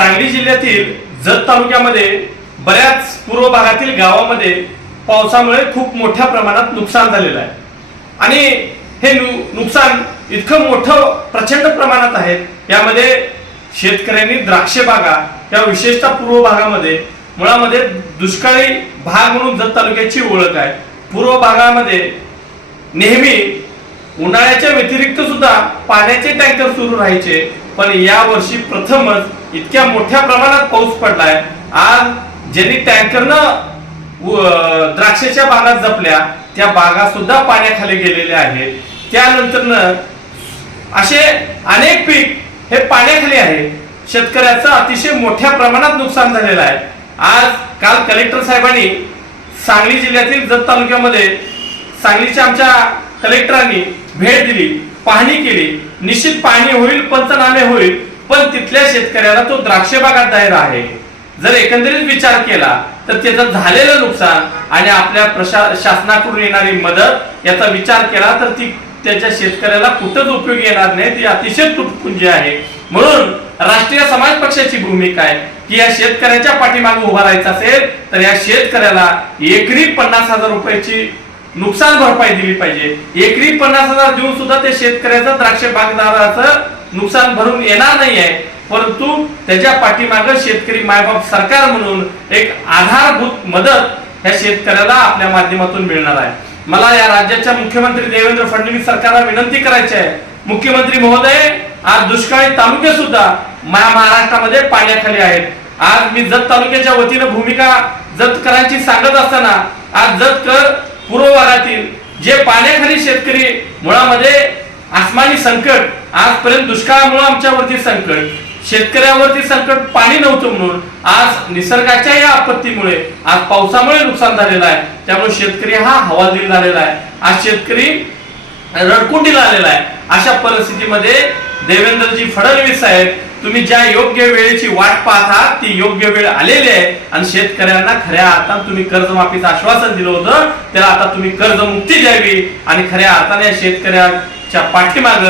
सांगली जिल्ह्यातील जत तालुक्यामध्ये बऱ्याच पूर्व भागातील गावामध्ये पावसामुळे खूप मोठ्या प्रमाणात नुकसान झालेलं आहे. आणि हे नु- नुकसान इतकं मोठं प्रचंड प्रमाणात आहे यामध्ये शेतकऱ्यांनी द्राक्ष बागा या विशेषतः पूर्व भागामध्ये मुळामध्ये दुष्काळी भाग म्हणून जत तालुक्याची ओळख आहे. पूर्व भागामध्ये नेहमी उन्हाळ्याच्या व्यतिरिक्त सुद्धा पाण्याचे टँकर सुरू राहायचे. पण या वर्षी प्रथमच इतक्या मोठ्या प्रमाणात पाऊस पडलाय. आज ज्यांनी टँकरनं द्राक्षाच्या बागा जपल्या त्या बागा सुद्धा पाण्याखाली गेलेल्या आहेत. त्यानंतर असे अनेक पीक हे पाण्याखाली आहे शेतकऱ्याचं अतिशय मोठ्या प्रमाणात नुकसान झालेलं आहे. आज काल कलेक्टर साहेबांनी सांगली जिल्ह्यातील जत तालुक्यामध्ये सांगलीच्या आमच्या कलेक्टरांनी भेट दिली पाहणी केली. निश्चित पाहणी होईल पंचनामे होईल पण तिथल्या शेतकऱ्याला तो द्राक्ष बागात दायरा आहे. जर एकंदरीत विचार केला तर त्याचं झालेलं नुकसान आणि आपल्या प्रशा शासनाकडून येणारी मदत याचा विचार केला तर ती त्याच्या शेतकऱ्याला कुठंच उपयोगी येणार नाही. ती अतिशय तुटपुंजी आहे. म्हणून राष्ट्रीय समाज पक्षाची भूमिका आहे की या शेतकऱ्याच्या पाठीमागे उभा राहायचा असेल तर या शेतकऱ्याला एकरी पन्नास हजार रुपयाची नुकसान भरपाई दिली पाहिजे. एकरी पन्नास हजार देऊन सुद्धा ते शेतकऱ्याचं द्राक्ष बागदाराचं नुकसान भरून येणार नाही आहे परंतु त्याच्या पाठीमाग शेतकरी मायबाप सरकार म्हणून एक आधारभूत मदत ह्या शेतकऱ्याला आपल्या माध्यमातून मिळणार आहे. मला या राज्याच्या मुख्यमंत्री देवेंद्र फडणवीस सरकारला विनंती करायची आहे. मुख्यमंत्री महोदय आज दुष्काळी तालुके सुद्धा महाराष्ट्रामध्ये पाण्याखाली आहेत. आज मी जत तालुक्याच्या वतीनं भूमिका जतकरांची सांगत असताना आज जतकर पूर्व भागातील जे पाण्याखाली शेतकरी मुळामध्ये आसमानी संकट आजपर्यंत दुष्काळामुळे आमच्यावरती संकट शेतकऱ्यावरती संकट पाणी नव्हतं म्हणून आज निसर्गाच्या या आपत्तीमुळे आज पावसामुळे नुकसान झालेलं आहे. त्यामुळे शेतकरी हा हवालदिल झालेला आहे. आज शेतकरी रडकुंडीला आलेला आहे. अशा परिस्थितीमध्ये देवेंद्रजी फडणवीस साहेब तुम्ही ज्या योग्य वेळेची वाट पाहत ती योग्य वेळ आलेली आहे. आणि शेतकऱ्यांना खऱ्या अर्थानं तुम्ही कर्जमाफीचं आश्वासन दिलं होतं त्याला आता तुम्ही कर्जमुक्ती द्यावी. आणि खऱ्या अर्थाने या शेतकऱ्याच्या पाठीमाग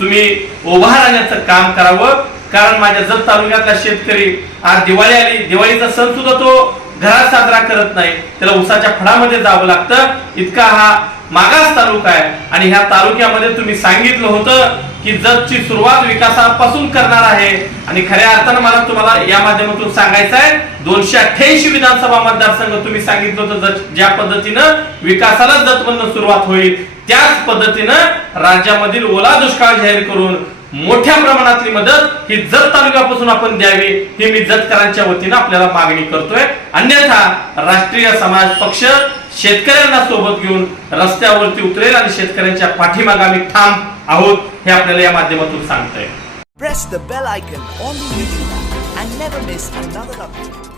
तुम्ही उभा राहण्याचं काम करावं. कारण माझ्या जत तालुक्यातला शेतकरी आज दिवाळी आली. दिवाळीचा सण सुद्धा तो घरात साजरा करत नाही. त्याला उसाच्या फळामध्ये जावं लागतं. इतका हा मागास तालुका आहे. आणि ह्या तालुक्यामध्ये तुम्ही सांगितलं होतं की जतची सुरुवात विकासापासून करणार आहे. आणि खऱ्या अर्थानं मला तुम्हाला या माध्यमातून सांगायचं आहे दोनशे अठ्ठ्याऐंशी विधानसभा मतदारसंघ तुम्ही सांगितलं होतं ज्या पद्धतीनं विकासाला जतमधनं सुरुवात होईल त्याच पद्धतीनं राज्यामधील ओला दुष्काळ जाहीर करून मोठ्या प्रमाणातली मदत ही जत तालुक्यापासून आपण द्यावी ही मी जतकरांच्या वतीनं आपल्याला मागणी करतोय. अन्यथा राष्ट्रीय समाज पक्ष शेतकऱ्यांना सोबत घेऊन रस्त्यावरती उतरेल आणि शेतकऱ्यांच्या पाठीमागे आम्ही ठाम आहोत हे आपल्याला या माध्यमातून सांगतोय Press the bell icon on the YouTube app and never miss another update.